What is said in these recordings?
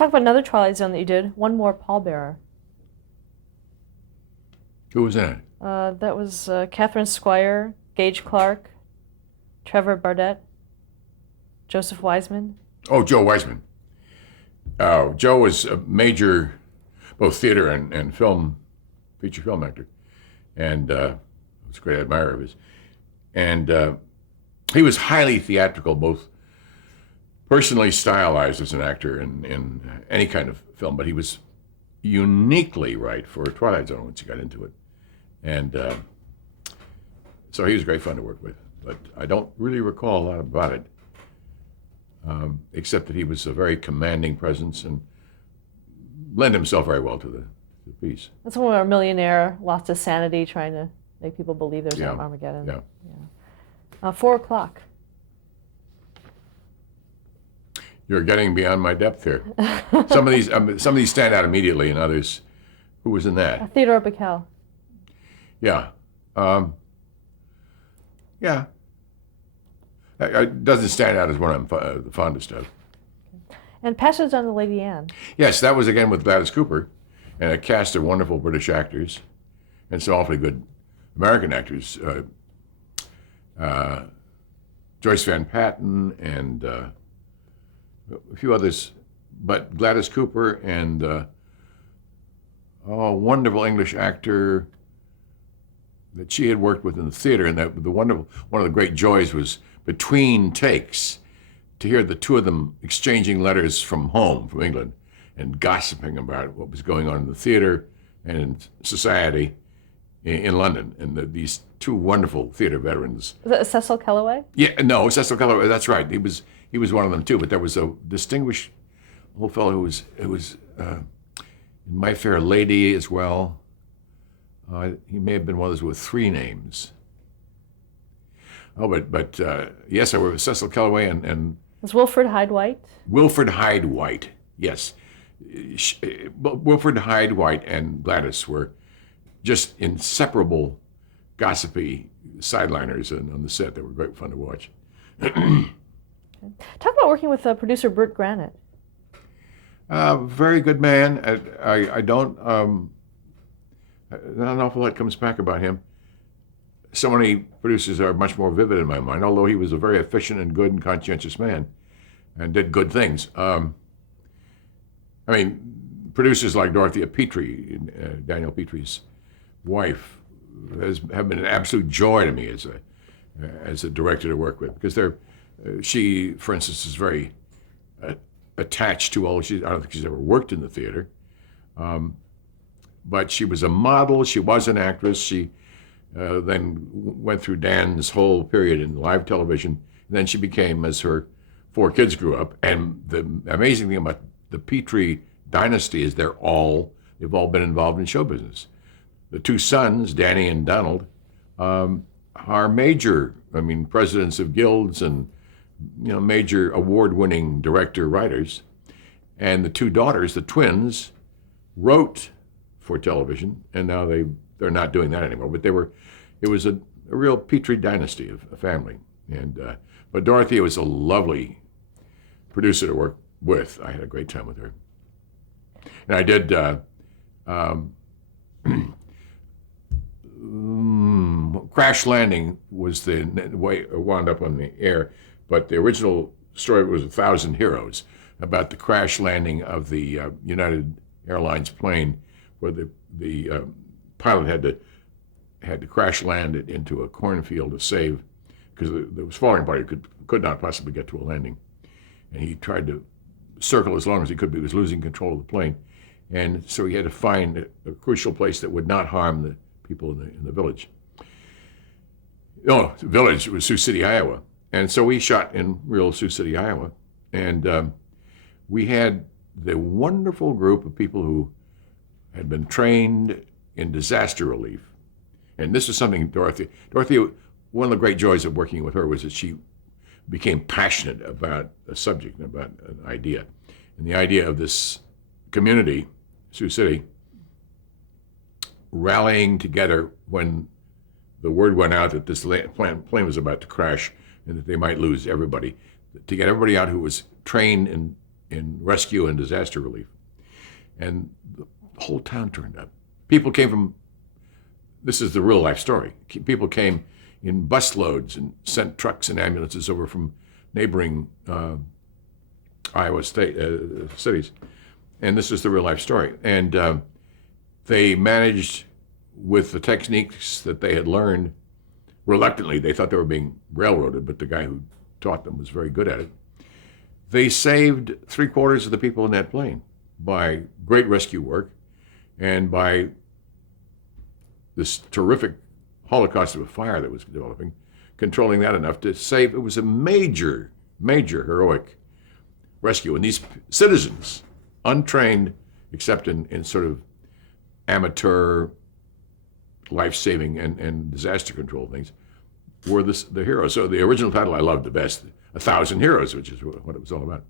talk about another Twilight Zone that you did. One More Pallbearer. Who was in it? That was Catherine Squire, Gage Clark, Trevor Barnett, Joseph Wiseman. Oh, Joe Weisman. Joe was a major, both theater and film, feature film actor, and was a great admirer of his. And he was highly theatrical, both personally stylized as an actor in any kind of film, but he was uniquely right for Twilight Zone once he got into it. And so he was great fun to work with, but I don't really recall a lot about it, except that he was a very commanding presence and lent himself very well to the piece. That's when a millionaire lost his sanity trying to make people believe there's Yeah. no Armageddon. Yeah. 4 o'clock. You're getting beyond my depth here. Some of these stand out immediately, and others. Who was in that? Theodore Bickel. Yeah, yeah. It doesn't stand out as one I'm the fondest of. And Passage on the Lady Anne. Yes, that was again with Gladys Cooper, and a cast of wonderful British actors, and some awfully good American actors. Joyce Van Patten and a few others, but Gladys Cooper and a wonderful English actor that she had worked with in the theater, and that one of the great joys was between takes to hear the two of them exchanging letters from home, from England, and gossiping about what was going on in the theater and in society in London. And these two wonderful theater veterans. Was that Cecil Kellaway? Yeah, no, Cecil Kellaway. That's right. He was one of them too. But there was a distinguished old fellow who was in My Fair Lady as well. He may have been one of those with 3 names. Oh, but yes, I worked with Cecil Kellaway and Was Wilfred Hyde White? Wilfred Hyde White. Yes, Wilfred Hyde White and Gladys were just inseparable, gossipy sideliners on the set. They were great fun to watch. Talk about working with producer Burt Granite. Very good man. I don't. Not an awful lot comes back about him. So many producers are much more vivid in my mind, although he was a very efficient and good and conscientious man and did good things. I mean, producers like Dorothea Petrie, Daniel Petrie's wife, have been an absolute joy to me as a director to work with, because she, for instance, is very attached to I don't think she's ever worked in the theater. But she was a model, she was an actress, she then went through Dan's whole period in live television, and then she became, as her 4 kids grew up, and the amazing thing about the Petrie dynasty is they've all been involved in show business. The 2 sons, Danny and Donald, are major, presidents of guilds and major award-winning director-writers. And the 2 daughters, the twins, wrote for television, and now they're not doing that anymore. But it was a real Petrie dynasty of a family. And but Dorothea was a lovely producer to work with. I had a great time with her. And I did Crash Landing was the way it wound up on the air, but the original story was 1,000 Heroes, about the crash landing of the United Airlines plane, where the pilot had to crash land it into a cornfield to save, because it was falling apart. He could not possibly get to a landing, and he tried to circle as long as he could, but he was losing control of the plane, and so he had to find a crucial place that would not harm the people in the village. No, the village was Sioux City, Iowa, and so we shot in real Sioux City, Iowa, and we had the wonderful group of people who had been trained in disaster relief. And this is something Dorothea, one of the great joys of working with her was that she became passionate about a subject, about an idea. And the idea of this community, Sioux City, rallying together when the word went out that this plane was about to crash and that they might lose everybody, to get everybody out who was trained in in rescue and disaster relief. And the whole town turned up. People came from, this is the real life story. People came in busloads and sent trucks and ambulances over from neighboring Iowa state cities. And this is the real life story. And they managed, with the techniques that they had learned, reluctantly, they thought they were being railroaded, but the guy who taught them was very good at it. They saved 3/4 of the people in that plane by great rescue work and by this terrific holocaust of a fire that was developing, controlling that enough to save. It was a major, major heroic rescue. And these citizens, untrained except in sort of amateur life-saving and disaster control things, were the heroes. So the original title I loved the best, 1,000 Heroes, which is what it was all about.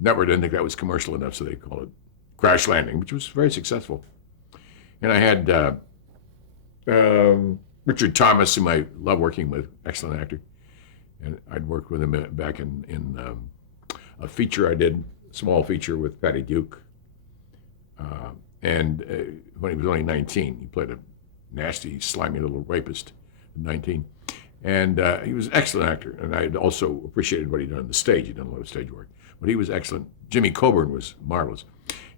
Network didn't think that was commercial enough, so they called it Crash Landing, which was very successful. And I had Richard Thomas, whom I love working with, excellent actor. And I'd worked with him back in a feature I did, small feature with Patty Duke. And when he was only 19, he played a nasty, slimy little rapist at 19. And he was an excellent actor. And I also appreciated what he'd done on the stage. He'd done a lot of stage work. But he was excellent. Jimmy Coburn was marvelous.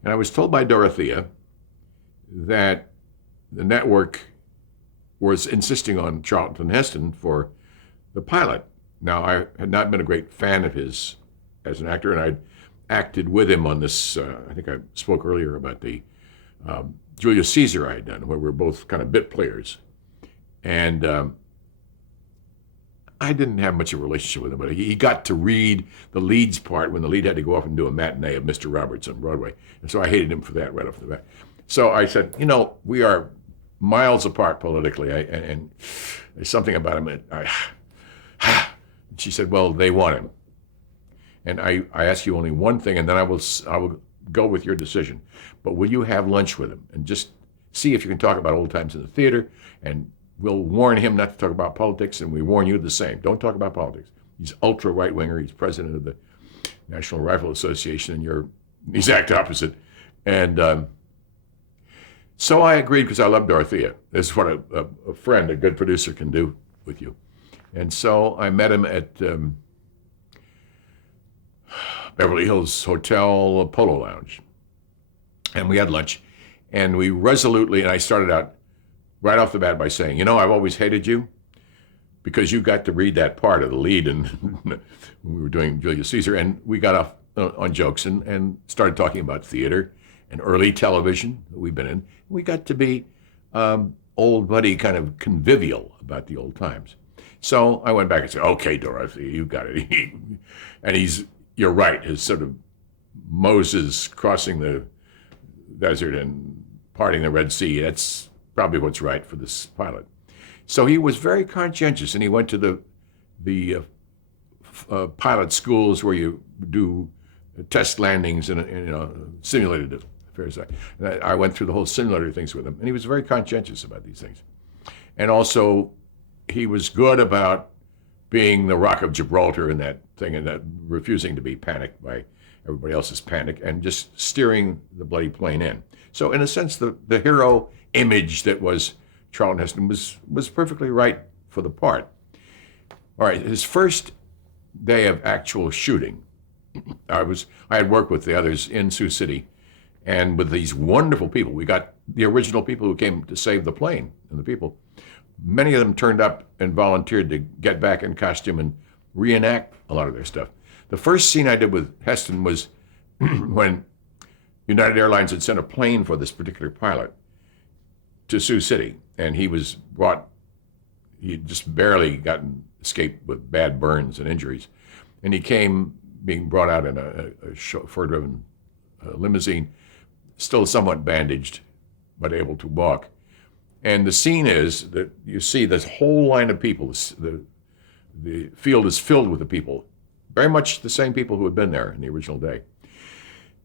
And I was told by Dorothea that the network was insisting on Charlton Heston for the pilot. Now, I had not been a great fan of his as an actor, and I'd acted with him on this, I think I spoke earlier about the Julius Caesar I had done, where we were both kind of bit players. And I didn't have much of a relationship with him, but he got to read the lead's part when the lead had to go off and do a matinee of Mr. Roberts on Broadway. And so I hated him for that right off the bat. So I said, we are miles apart politically, and there's something about him that she said, well, they want him. And I ask you only one thing, and then I will go with your decision. But will you have lunch with him and just see if you can talk about old times in the theater? And we'll warn him not to talk about politics, and we warn you the same. Don't talk about politics. He's ultra right-winger. He's president of the National Rifle Association, and you're the exact opposite. And so I agreed because I love Dorothea. This is what a friend, a good producer, can do with you. And so I met him at Beverly Hills Hotel Polo Lounge. And we had lunch. And we resolutely, and I started out right off the bat by saying, I've always hated you because you got to read that part of the lead and when we were doing Julius Caesar. And we got off on jokes and started talking about theater and early television that we've been in. We got to be old buddy, kind of convivial about the old times. So I went back and said, okay, Dorothy, you got it. And you're right, his sort of Moses crossing the desert and parting the Red Sea, that's probably what's right for this pilot. So he was very conscientious, and he went to the pilot schools where you do test landings and simulated affairs. And I went through the whole simulator things with him, and he was very conscientious about these things. And also, he was good about being the Rock of Gibraltar in that thing, and that refusing to be panicked by everybody else's panic, and just steering the bloody plane in. So in a sense, the hero image that was Charlton Heston was perfectly right for the part. All right, his first day of actual shooting, I had worked with the others in Sioux City, and with these wonderful people. We got the original people who came to save the plane, and the people. Many of them turned up and volunteered to get back in costume and reenact a lot of their stuff. The first scene I did with Heston was when United Airlines had sent a plane for this particular pilot to Sioux City, and he was brought, he had just barely escaped with bad burns and injuries, and he came being brought out in a chauffeur-driven limousine, still somewhat bandaged, but able to walk. And the scene is that you see this whole line of people, the field is filled with the people, very much the same people who had been there in the original day.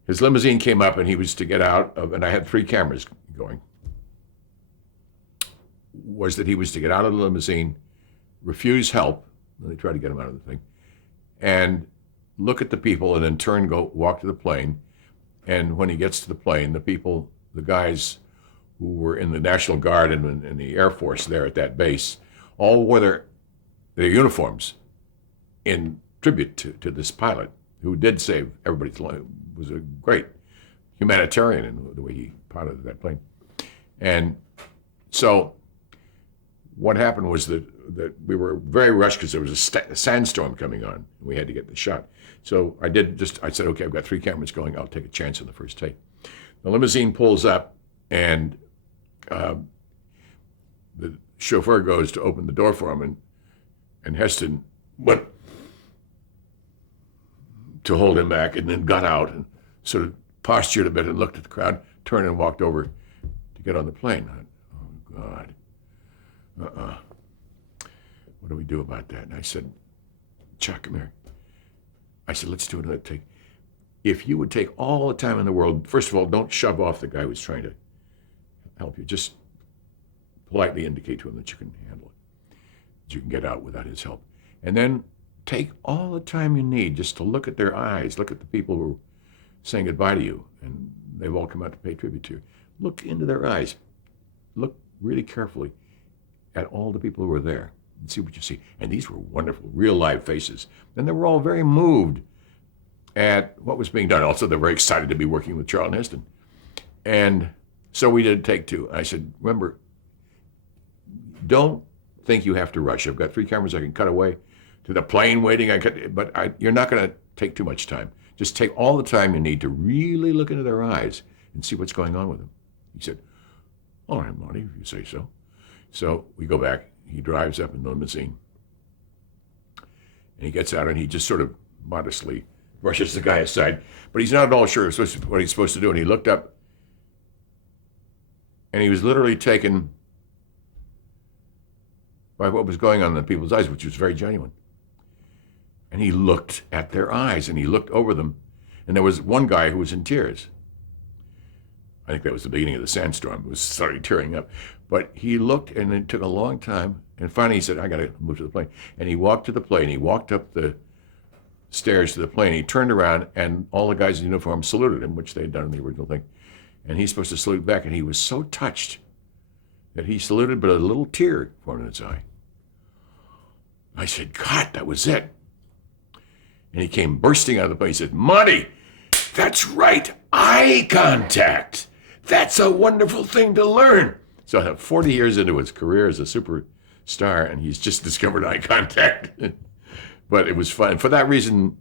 His limousine came up and he was to get out of, and I had 3 cameras going, was that he was to get out of the limousine, refuse help, and they tried to get him out of the thing, and look at the people, and then turn, go walk to the plane. And when he gets to the plane, the guys who were in the National Guard and the Air Force there at that base, all wore their uniforms in tribute to this pilot who did save everybody's life. Was a great humanitarian in the way he piloted that plane. And so what happened was that we were very rushed because there was a sandstorm coming on. We had to get the shot. So I said, okay, I've got 3 cameras going. I'll take a chance on the first take. The limousine pulls up, and the chauffeur goes to open the door for him, and Heston went to hold him back, and then got out and sort of postured a bit and looked at the crowd, turned and walked over to get on the plane. Oh, God. What do we do about that? And I said, Chuck, come here. I said, let's do another take. If you would take all the time in the world, first of all, don't shove off the guy who's trying to help you. Just politely indicate to him that you can handle it, that you can get out without his help. And then take all the time you need just to look at their eyes, look at the people who are saying goodbye to you, and they've all come out to pay tribute to you. Look into their eyes. Look really carefully at all the people who were there and see what you see. And these were wonderful, real live faces. And they were all very moved at what was being done. Also, they're very excited to be working with Charlton Heston. And so we did take 2. I said, remember, don't think you have to rush. I've got 3 cameras I can cut away to the plane waiting. You're not going to take too much time. Just take all the time you need to really look into their eyes and see what's going on with them. He said, all right, Monty, if you say so. So we go back. He drives up in the limousine. And he gets out, and he just sort of modestly brushes the guy aside. But he's not at all sure what he's supposed to do. And he looked up, and he was literally taken by what was going on in the people's eyes, which was very genuine. And he looked at their eyes, and he looked over them. And there was one guy who was in tears. I think that was the beginning of the sandstorm. It was starting tearing up. But he looked, and it took a long time. And finally he said, I got to move to the plane. And he walked to the plane. He walked up the stairs to the plane. He turned around, and all the guys in uniform saluted him, which they had done in the original thing. And he's supposed to salute back. And he was so touched that he saluted, but a little tear formed in his eye. I said, God, that was it. And he came bursting out of the plane. He said, Monty, that's right, eye contact. That's a wonderful thing to learn. So 40 years into his career as a superstar, and he's just discovered eye contact. But it was fun. For that reason,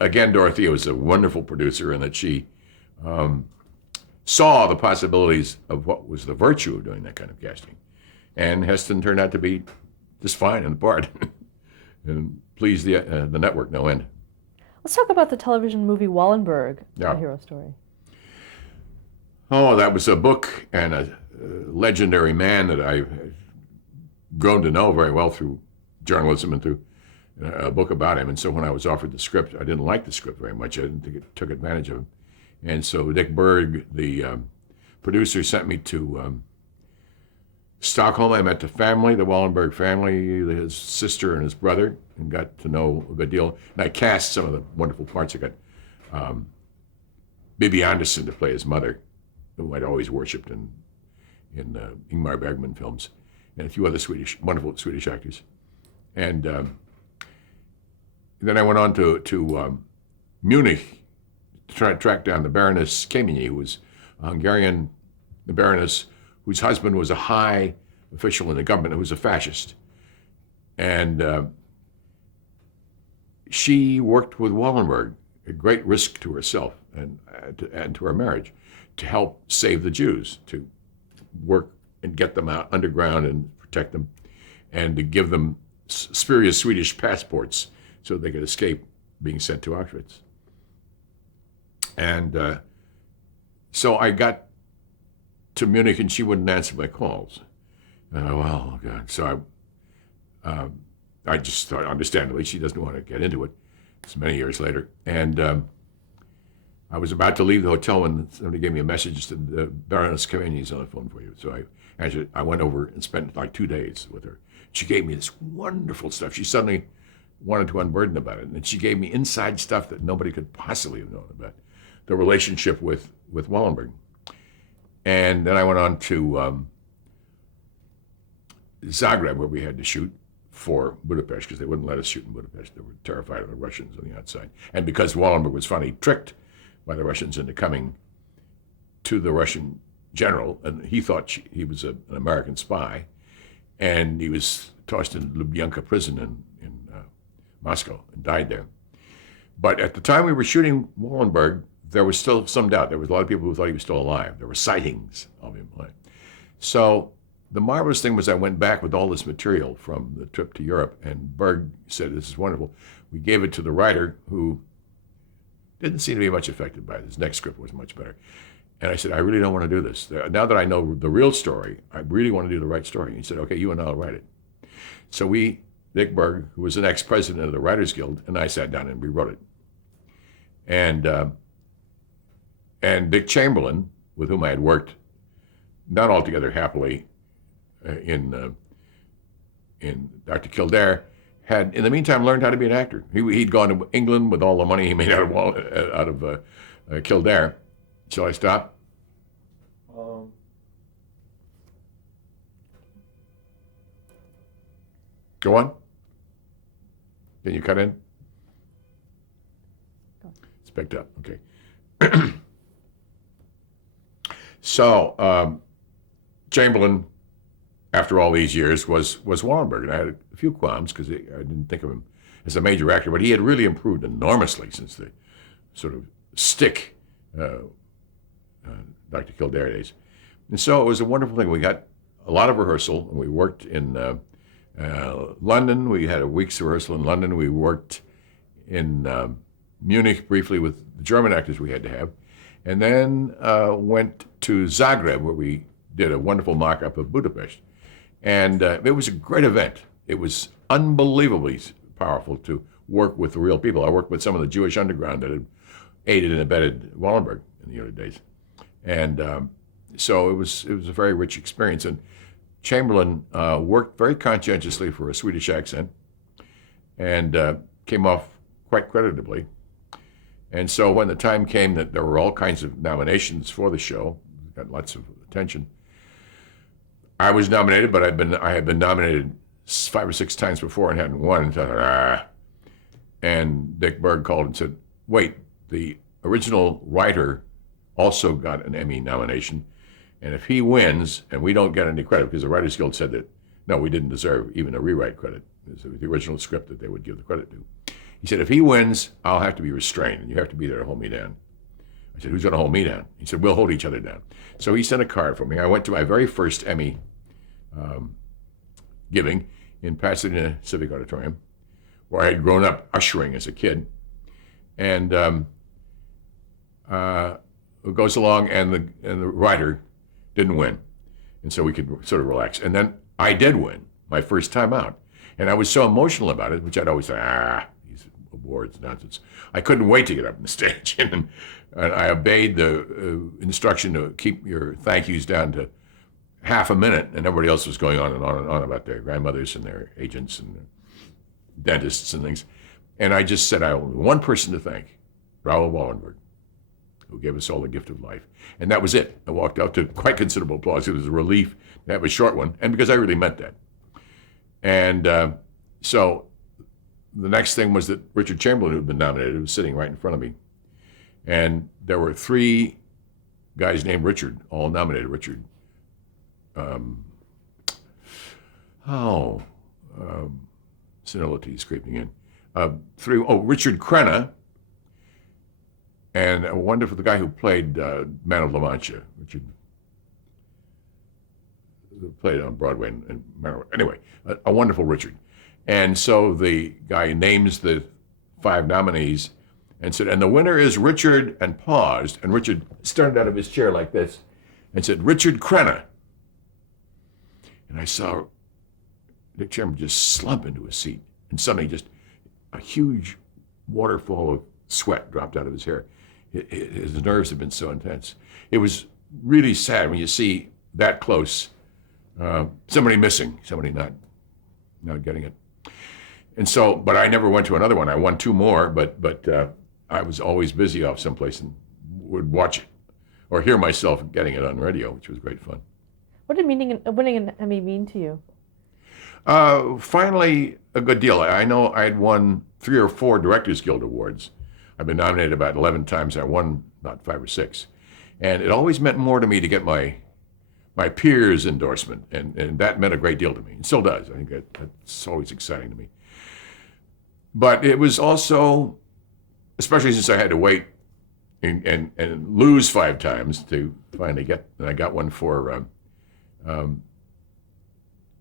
again, Dorothea was a wonderful producer, in that she saw the possibilities of what was the virtue of doing that kind of casting. And Heston turned out to be just fine in the part and pleased the network no end. Let's talk about the television movie Wallenberg, Yeah. A Hero Story. Oh, that was a book and a legendary man that I've grown to know very well through journalism and through a book about him. And so when I was offered the script, I didn't like the script very much. I didn't think it took advantage of him. And so Dick Berg, the producer, sent me to Stockholm. I met the family, the Wallenberg family, his sister and his brother, and got to know a good deal. And I cast some of the wonderful parts. I got Bibi Andersson to play his mother, who I'd always worshipped in Ingmar Bergman films, and a few other wonderful Swedish actors. And then I went on to Munich to try to track down the Baroness Kéményi, who was a Hungarian baroness whose husband was a high official in the government who was a fascist. And she worked with Wallenberg at great risk to herself and to her marriage to help save the Jews, to work and get them out underground and protect them, and to give them spurious Swedish passports so they could escape being sent to Auschwitz. And so I got to Munich, and she wouldn't answer my calls. Well, God. So I just thought, understandably, she doesn't want to get into it. It's many years later. And I was about to leave the hotel when somebody gave me a message that the Baroness Kéményi is on the phone for you. So I answered. I went over and spent like 2 days with her. She gave me this wonderful stuff. She suddenly wanted to unburden about it. And she gave me inside stuff that nobody could possibly have known about the relationship with Wallenberg. And then I went on to Zagreb, where we had to shoot for Budapest, because they wouldn't let us shoot in Budapest. They were terrified of the Russians on the outside. And because Wallenberg was finally tricked by the Russians into coming to the Russian general, and he thought he was an American spy, and he was tossed into Lubyanka prison in Moscow and died there. But at the time we were shooting Wallenberg, there was still some doubt. There was a lot of people who thought he was still alive. There were sightings of him. So the marvelous thing was I went back with all this material from the trip to Europe, and Berg said, "This is wonderful." We gave it to the writer, who didn't seem to be much affected by it. His next script was much better. And I said, "I really don't want to do this. Now that I know the real story, I really want to do the right story." And he said, "Okay, you and I'll write it." So Dick Berg, who was an ex-president of the Writers Guild, and I sat down and rewrote it. And Dick Chamberlain, with whom I had worked not altogether happily in Dr. Kildare, had in the meantime learned how to be an actor. He'd gone to England with all the money he made out of Kildare. Shall I stop? Go on. Can you cut in? It's picked up. Okay. So Chamberlain, after all these years, was Wallenberg, and I had a few qualms because I didn't think of him as a major actor, but he had really improved enormously since the sort of stick Dr. Kildare days. And so it was a wonderful thing. We got a lot of rehearsal, and we worked in London. We had a week's rehearsal in London. We worked in Munich briefly with the German actors we had to have, and then went to Zagreb, where we did a wonderful mock-up of Budapest. And it was a great event. It was unbelievably powerful to work with the real people. I worked with some of the Jewish underground that had aided and abetted Wallenberg in the early days. And so it was a very rich experience. And Chamberlain worked very conscientiously for a Swedish accent and came off quite creditably. And so when the time came that there were all kinds of nominations for the show, got lots of attention, I was nominated, but I had been nominated 5 or 6 times before and hadn't won. So I thought, And Dick Berg called and said, "Wait, the original writer also got an Emmy nomination, and if he wins and we don't get any credit," because the Writers Guild said that, no, we didn't deserve even a rewrite credit. It was the original script that they would give the credit to. He said, "If he wins, I'll have to be restrained, and you have to be there to hold me down." I said, "Who's going to hold me down?" He said, "We'll hold each other down." So he sent a card for me. I went to my very first Emmy giving in Pasadena Civic Auditorium, where I had grown up ushering as a kid. And it goes along, and the writer didn't win. And so we could sort of relax. And then I did win my first time out. And I was so emotional about it, which I'd always say, these awards, nonsense. I couldn't wait to get up on the stage. And I obeyed the instruction to keep your thank yous down to half a minute, and everybody else was going on and on and on about their grandmothers and their agents and their dentists and things. And I just said, I only one person to thank, Raoul Wallenberg, who gave us all the gift of life. And that was it. I walked out to quite considerable applause. It was a relief to have a short one, and because I really meant that. And so the next thing was that Richard Chamberlain, who had been nominated, was sitting right in front of me. And there were 3 guys named Richard, all nominated. Richard, senility is creeping in. Richard Crenna, and a wonderful, the guy who played Man of La Mancha, Richard, played on Broadway and anyway, a wonderful Richard. And so the guy names the 5 nominees and said, "And the winner is Richard," and paused, and Richard started out of his chair like this and said, "Richard Crenna." And I saw Dick Chamberlain just slump into his seat, and suddenly just a huge waterfall of sweat dropped out of his hair. His nerves had been so intense. It was really sad when you see that close, somebody missing, somebody not getting it. And so, but I never went to another one. I won 2 more, but I was always busy off someplace and would watch it or hear myself getting it on radio, which was great fun. What did winning an Emmy mean to you? Finally, a good deal. I know I'd won 3 or 4 Directors Guild Awards. I've been nominated about 11 times. I won about 5 or 6. And it always meant more to me to get my peers' endorsement, and that meant a great deal to me. It still does. I think that's always exciting to me. But it was also, especially since I had to wait and lose 5 times to finally get, and I got one for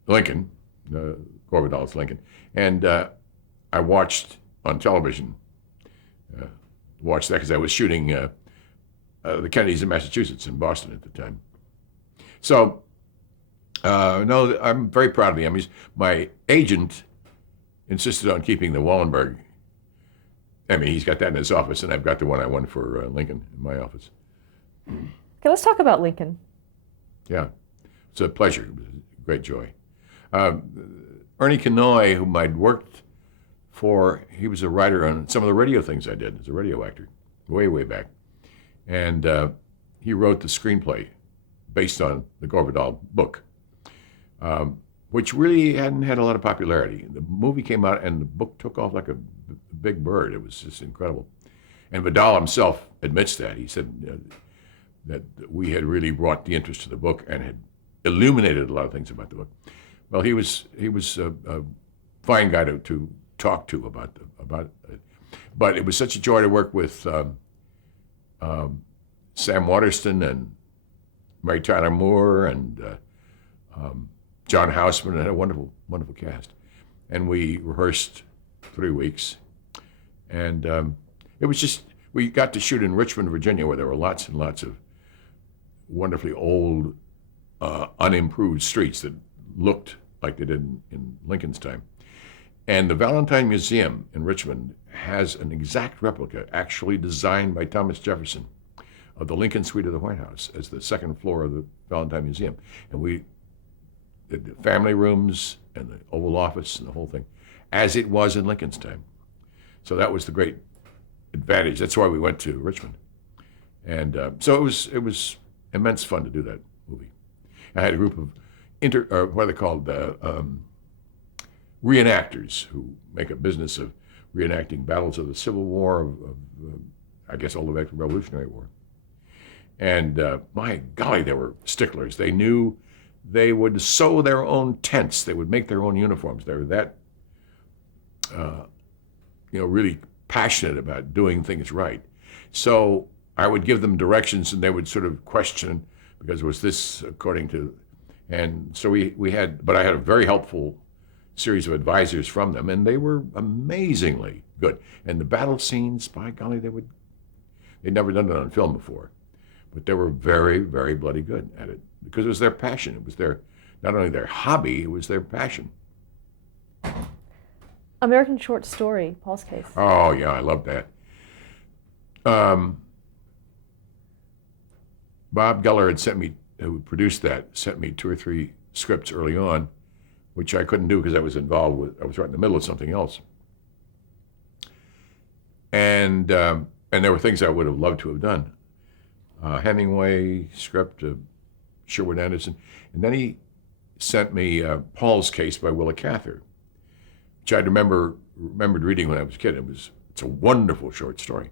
Lincoln, Gore Vidal's Lincoln. And I watched on television, watched that because I was shooting the Kennedys in Massachusetts, in Boston at the time. So, no, I'm very proud of the Emmys. My agent insisted on keeping the Wallenberg Emmy. He's got that in his office, and I've got the one I won for Lincoln in my office. Okay, let's talk about Lincoln. Yeah, it's a pleasure. It was a great joy. Ernie Kenoy, whom I'd worked for, he was a writer on some of the radio things I did as a radio actor, way, way back. And he wrote the screenplay based on the Gore Vidal book, which really hadn't had a lot of popularity. The movie came out and the book took off like a big bird. It was just incredible. And Vidal himself admits that. He said that we had really brought the interest to the book and had illuminated a lot of things about the book. Well, he was a fine guy to talk to about it. But it was such a joy to work with Sam Waterston and Mary Tyler Moore and John Houseman, and a wonderful, wonderful cast. And we rehearsed 3 weeks. And it was just, we got to shoot in Richmond, Virginia, where there were lots and lots of wonderfully old, unimproved streets that looked like they did in Lincoln's time. And the Valentine Museum in Richmond has an exact replica, actually designed by Thomas Jefferson, of the Lincoln Suite of the White House as the second floor of the Valentine Museum. And we did the family rooms and the Oval Office and the whole thing, as it was in Lincoln's time. So that was the great advantage. That's why we went to Richmond. And so it was immense fun to do that movie. I had a group of what are they called, reenactors who make a business of reenacting battles of the Civil War, I guess all the way to the Revolutionary War. And my golly, they were sticklers. They knew they would sew their own tents. They would make their own uniforms. They were that, really passionate about doing things right. So I would give them directions, and they would sort of question, because was this according to, and so we had, but I had a very helpful series of advisors from them, and they were amazingly good. And the battle scenes, by golly, they'd never done it on film before, but they were very, very bloody good at it, because it was their passion. It was not only their hobby, it was their passion. American Short Story, Paul's Case. Oh, yeah, I love that. Bob Geller who produced that, sent me 2 or 3 scripts early on, which I couldn't do because I was right in the middle of something else. And there were things I would have loved to have done. Hemingway script, Sherwood Anderson. And then he sent me Paul's Case by Willa Cather, which I remembered reading when I was a kid. It's a wonderful short story.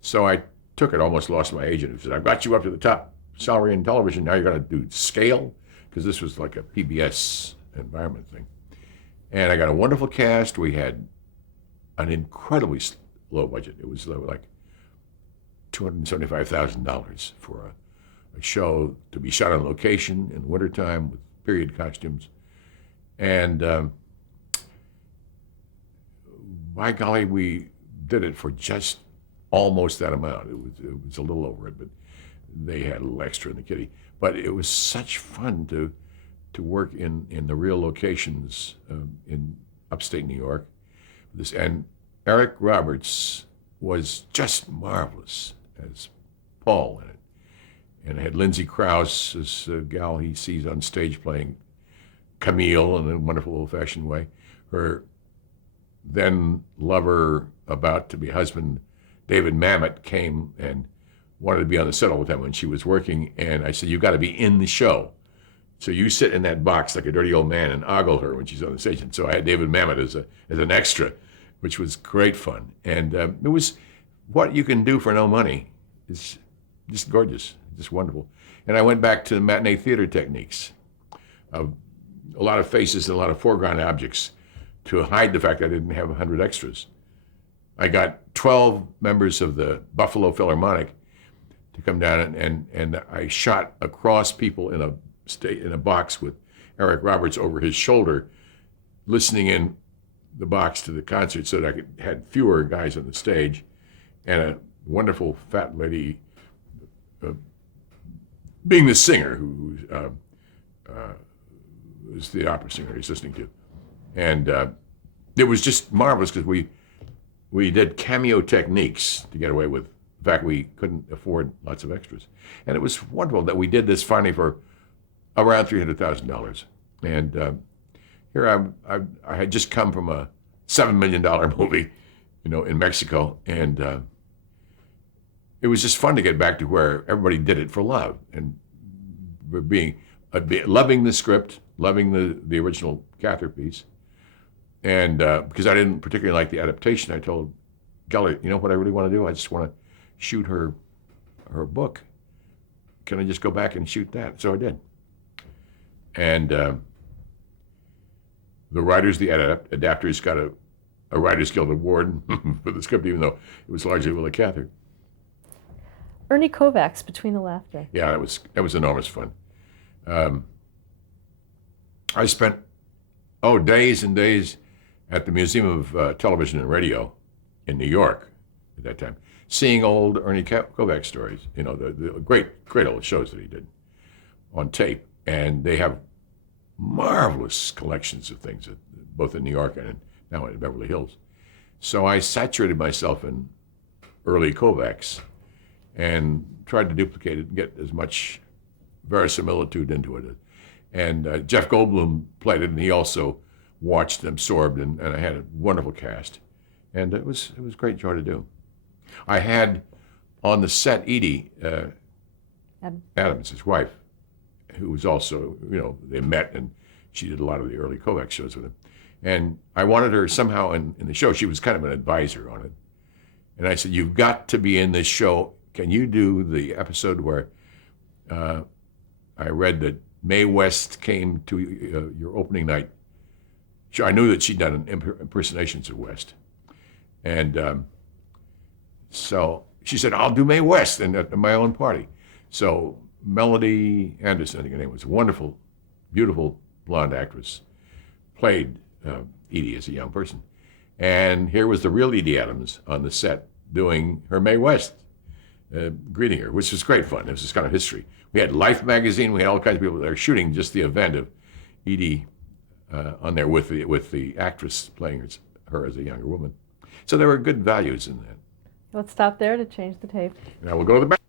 So I took it, almost lost my agent, who said, I've got you up to the top salary in television, now you're going to do scale? Because this was like a PBS environment thing. And I got a wonderful cast. We had an incredibly low budget. It was like $275,000 for a show to be shot on location in the wintertime with period costumes. And by golly, we did it for just almost that amount. It was a little over it, but they had a little extra in the kitty. But it was such fun to work in the real locations in upstate New York. And Eric Roberts was just marvelous as Paul in it. And it had Lindsay Krause as a gal he sees on stage playing Camille in a wonderful old-fashioned way. Her then lover, about to be husband, David Mamet, came and wanted to be on the set all the time when she was working. And I said, "You've got to be in the show. So you sit in that box like a dirty old man and ogle her when she's on the stage." And so I had David Mamet as an extra, which was great fun. And it was what you can do for no money. It's just gorgeous, just wonderful. And I went back to matinee theater techniques, a lot of faces and a lot of foreground objects to hide the fact I didn't have 100 extras. I got 12 members of the Buffalo Philharmonic to come down, and I shot across people in a box with Eric Roberts over his shoulder, listening in the box to the concert so that I had fewer guys on the stage, and a wonderful fat lady being the singer who was the opera singer he's listening to. And it was just marvelous because we did cameo techniques to get away with the fact we couldn't afford lots of extras. And it was wonderful that we did this finally for around $300,000. And here I had just come from a $7 million movie, in Mexico. And it was just fun to get back to where everybody did it for love and loving the script, loving the original Cather piece. And because I didn't particularly like the adaptation, I told Kelly, you know what I really want to do? I just want to shoot her book. Can I just go back and shoot that? So I did. And the writers, the adapters, got a Writers Guild Award for the script, even though it was largely Willa Cather. Ernie Kovacs, Between the Laughter. Yeah, that was enormous fun. I spent days and days at the Museum of Television and Radio in New York at that time, seeing old Ernie Kovacs stories. The great old shows that he did on tape, and they have marvelous collections of things, both in New York and now in Beverly Hills. So I saturated myself in early Kovacs and tried to duplicate it and get as much verisimilitude into it. And Jeff Goldblum played it, and he also watched and absorbed, and I had a wonderful cast. And it was great joy to do. I had on the set Edie Adams, his wife, who was also, they met, and she did a lot of the early Kovacs shows with him. And I wanted her somehow in the show. She was kind of an advisor on it. And I said, "You've got to be in this show. Can you do the episode where I read that Mae West came to your opening night?" I knew that she'd done impersonations of West. And so she said, "I'll do Mae West and at my own party." So Melody Anderson, I think her name was, a wonderful, beautiful blonde actress, played Edie as a young person. And here was the real Edie Adams on the set doing her Mae West, greeting her, which was great fun. It was just kind of history. We had Life magazine. We had all kinds of people there shooting just the event of Edie on there with the actress playing her as a younger woman. So there were good values in that. Let's stop there to change the tape. Now we'll go to the back.